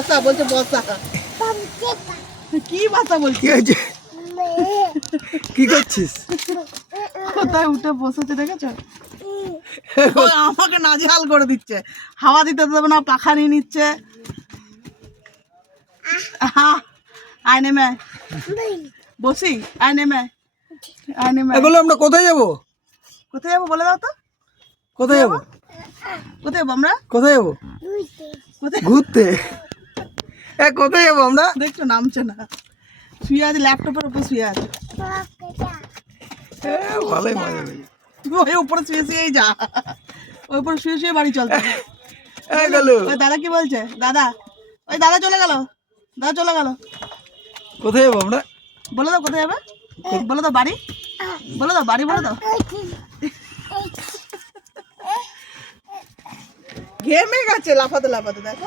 বসা বলছে বসা। কি ভাষা বলছি কি করছিস? কোথায় উঠে বসেছে দেখেছ? আমাকে নাজেহাল করে দিচ্ছে। হাওয়া দিতে দেবে না পাখা নিয়ে নিচ্ছে। আয় নেমে। বসি আয় নেমে আয়। নেমে বলো আমরা কোথায় যাব? কোথায় যাব বলে দাও তো। কোথায় যাব? কোথায় যাব আমরা? কোথায় যাব? কোথায়? ঘুরতে। এ কোথায় যাব আমরা? দেখছ নামছে না। শুয়ে আছে ল্যাপটপের উপর শুয়ে আছে। ভালোই মজা ওই উপরে শুয়ে শুয়েই যা। ওই উপরে শুয়ে শুয়ে বাড়ি চলতে ওই দাদা কি বলছে? দাদা ওই দাদা চলে গেল। দাদা চলে গেল। কোথায় যাব আমরা? বলে দাও কোথায় যাবে? বলে দাও বাড়ি। বলে দাও বাড়ি বলে দাও। ঘেমে গেছে লাফাতে লাফাতে দেখো।